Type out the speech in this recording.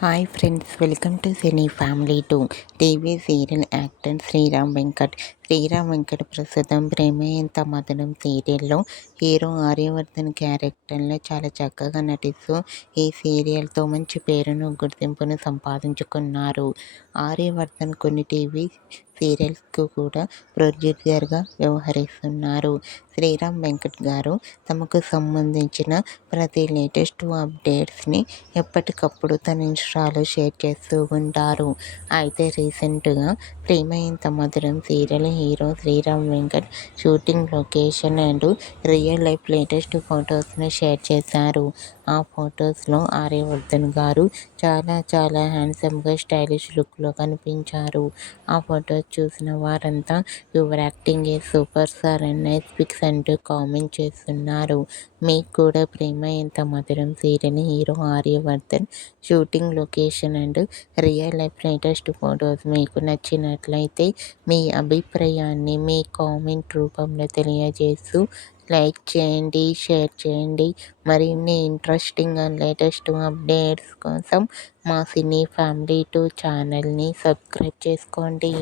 Hi friends, welcome to cine family two. TV serial actor Sriram Venkat. Sriram Venkat ప్రస్తుతం ప్రేమ ఎంత మధురం సీరియల్లో hero Aryavardhan క్యారెక్టర్లో చాలా చక్కగా నటిస్తూ ఈ సీరియల్తో మంచి పేరును గుర్తింపును సంపాదించుకున్నారు. ఆర్యవర్ధన్ కొన్ని టీవీ సీరియల్స్కు కూడా ప్రొడ్యూసర్గా వ్యవహరిస్తున్నారు. శ్రీరామ్ వెంకట్ గారు తమకు సంబంధించిన ప్రతి లేటెస్ట్ అప్డేట్స్ని ఎప్పటికప్పుడు తన ఇన్స్టాలో షేర్ చేస్తూ ఉంటారు. అయితే రీసెంట్గా Prema Entha Madhuram serial hero Sriram Venkat shooting location and real life latest ఫొటోస్ని షేర్ చేశారు. ఆ ఫొటోస్లో ఆర్యవర్ధన్ గారు చాలా హ్యాండ్సమ్గా స్టైలిష్ లుక్లో కనిపించారు. ఆ ఫొటోస్ చూసిన వారంతా your acting a super star and nice pics అంటూ కామెంట్ చేస్తున్నారు. మీకు కూడా Prema Entha Madhuram serial hero Aryavardhan shooting location and real life latest photos మీకు నచ్చినట్లయితే మీ అభిప్రాయాన్ని మీ కామెంట్ రూపంలో తెలియజేస్తూ లైక్ చేయండి, షేర్ చేయండి. మరిన్ని ఇంట్రెస్టింగ్ అండ్ లేటెస్ట్ అప్డేట్స్ కోసం మా సినీ ఫ్యామిలీ టూ ఛానల్ని సబ్స్క్రైబ్ చేసుకోండి.